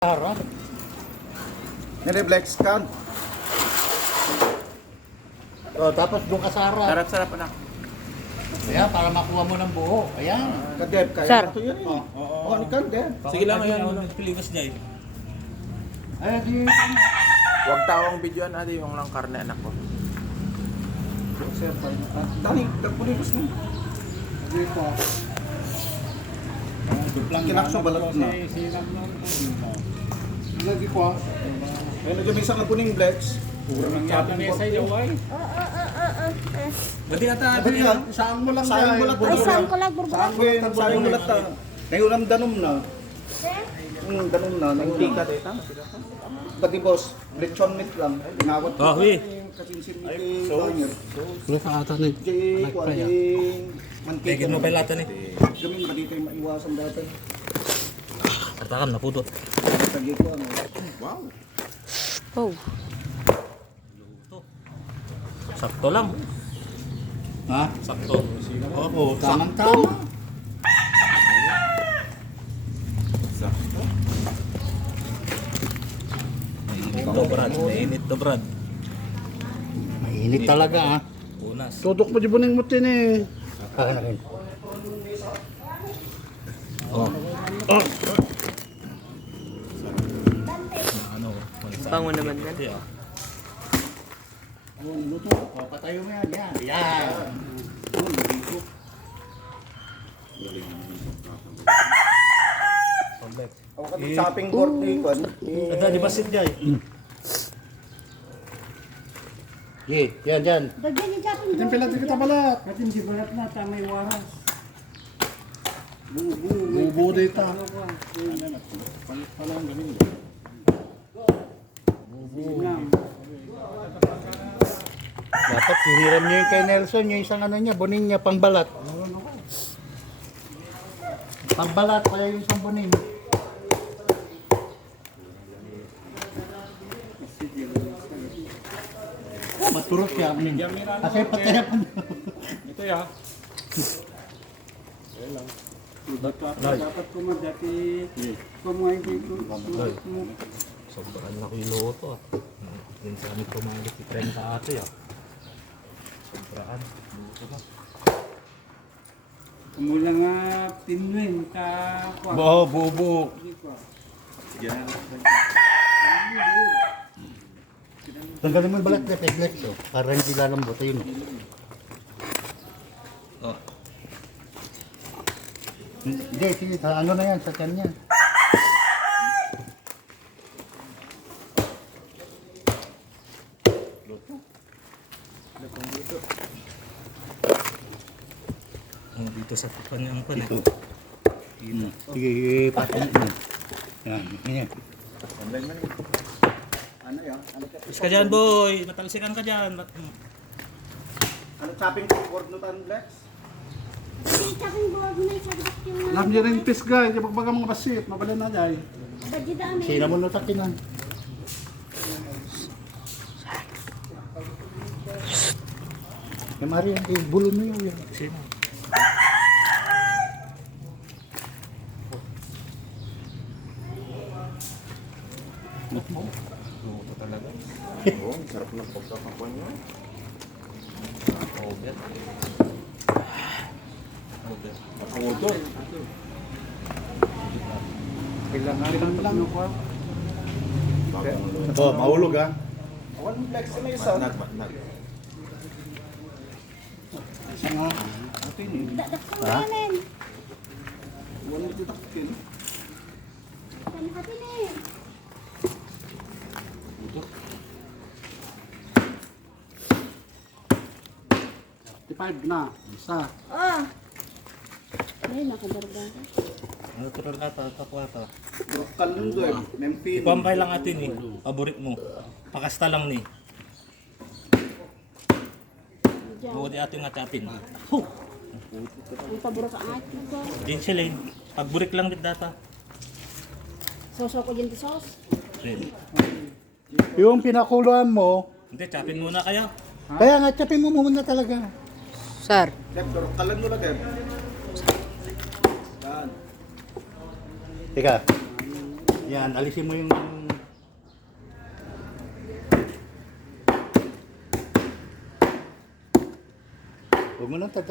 Harap. Nire-flex ka. O, tapos doon ka sa harap. Sarap-sarap anak. Ayan, para makuha mo ng buo. Ayan. Kadeb, kaya Sir. ito yun eh. Oo, ni Kadeb. Sige lang ayan, piligas niya eh. Ayan, di. Huwag tawang videoan ate yung lang karne anak ko. Sir, Dani, nagpulilos na. Dito. Kinakso balat na. Lagi ko. May nagabisa ka po ng flex. Buti ata Dali lang. Saan mo lang Sayang yan? balat Ay, saan ko lang Saan ko yun? Sayang balat na. Ngayon danom na. Danom na. Mantika dito. Pati boss, lechon meat lang. Inawat ko. Oh, we. Kasinsin ni Banyer. Ano sa ata ni? Jay, kuwating mantika. Tigil mo pa lata ni. Gamin ba dito yung maiwasan dati? Kartakan na puto. Tagi ko ano. Wow. Oh. Sakto lang. Ha? Sakto. Oo, tamang-tama. Mainit to Brad. Mainit to Brad. Mainit talaga ha. Unas. Tutok pa di buning mo tin eh. Oh. Oh. Ano? Bango naman yan. Ate ah. Oh, luto. Oh, patayo mo yan. Yan. Yan. Ako ka shopping board ni Kwan. Ada di basit jay. Ye, yan, yan. Bagyan niya dyan. Itin pala kita balat. Katin si balat na tamay waras. Bubo dito. Dapat hiniram niyo yung kay Nelson, yung isang ano niya, buning niya, pangbalat. Pangbalat, kaya yung isang buning. Oh, maturot siya. Kasi pataya pa niya. Ito ya. Dapat kumadati. Kumain dito. Sobrang laki luto ah. Din sa amin kumalit si Tren sa ate ah. Sobrang luto na. Kumula nga tinwin ka kwa. Oo, bubo. Tanggalin mo yung balat na teglex, oh. Para hindi lalambot, ayun. Oh. Hindi, sige, ano na yan, sa kanya. Oh, dito sa kanyang pan eh. Sige, patong mo. Yan, yan. Ano yan? Ano Is ka dyan boy, matalsikan ka dyan. Ano shopping board no tan flex? Chaking board mo na yung sagot yung Alam niyo rin pis guys, yung pagbaga mga basit, mabala na jay. Badya dami. Sira mo na takinan. Yung Maria, bulon mo yun. Sino? Luto talaga. Oo, sarap ng pagkakakuan nyo. Obet. Obet. Nakawodol. Kailangan lang kwa. Oh, mahulog ha. One flex na isa. Isa nga. Ito yun eh. Dadak ko Ha? yan. One titakin. Saan natin eh? 55 na. Isa. Oh. Ay, nakadarga ka. Natural ata, kapwa ata. Kalundo eh. Memphis. Ipampay lang atin eh. Paborit mo. Pakasta lang ni. Diyan. Buo di ating atin. Ang paburo ka ang atin ko. Din sila eh. Pagburik lang dit data. Soso ko dyan di sos. Ready. Yung pinakuluan mo, Hindi, chapin muna kaya. kaya nga, tsapin mo muna talaga. Sir. Deb, kalan mo na Deb. Yan. Teka. Yan, alisin mo yung... Huwag mo lang